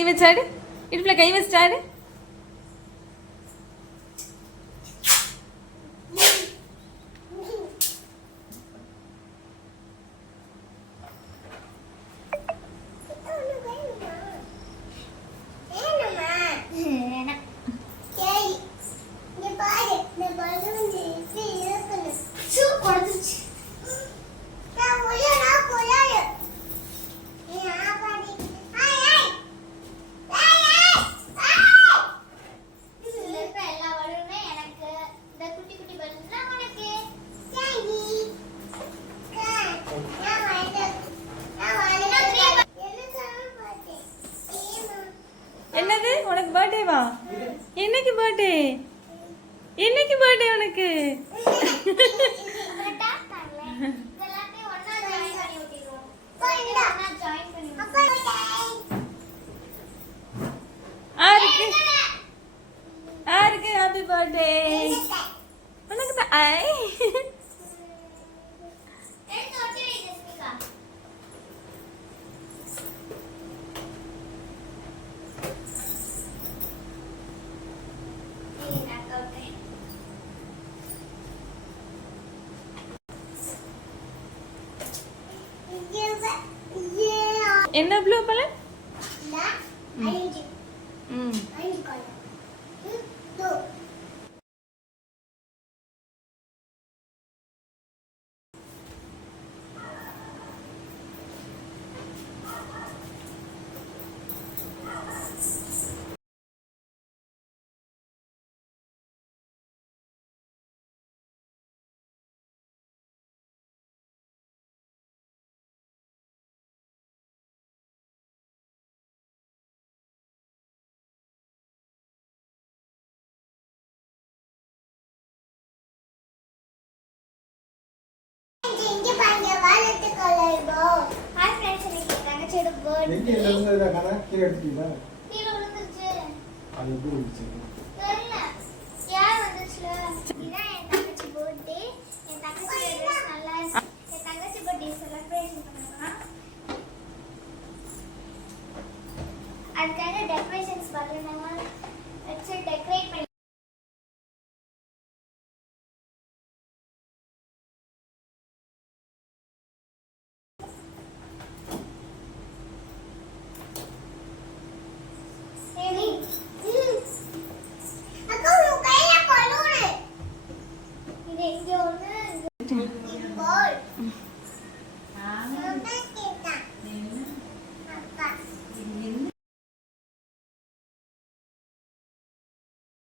கை வச்சாடு இடுப்பில் கை வச்சாடு உனக்கு பர்த்டேவா என்னைக்கு பர்த்டே என்னைக்கு பர்த்டே உனக்கு? ஆருக்கு? ஆருக்கு ஹாப்பி பர்த்டே உனக்கு ஐ. என்ன ப்ளூ பலன் ம். Hi எங்க இதுல இருந்து இதா கதை? கீழே எடுத்துட்டீங்களா. அது எப்படி இருந்துச்சு. அதுக்காக balloon எல்லாம் வச்சு decorate பண்ணி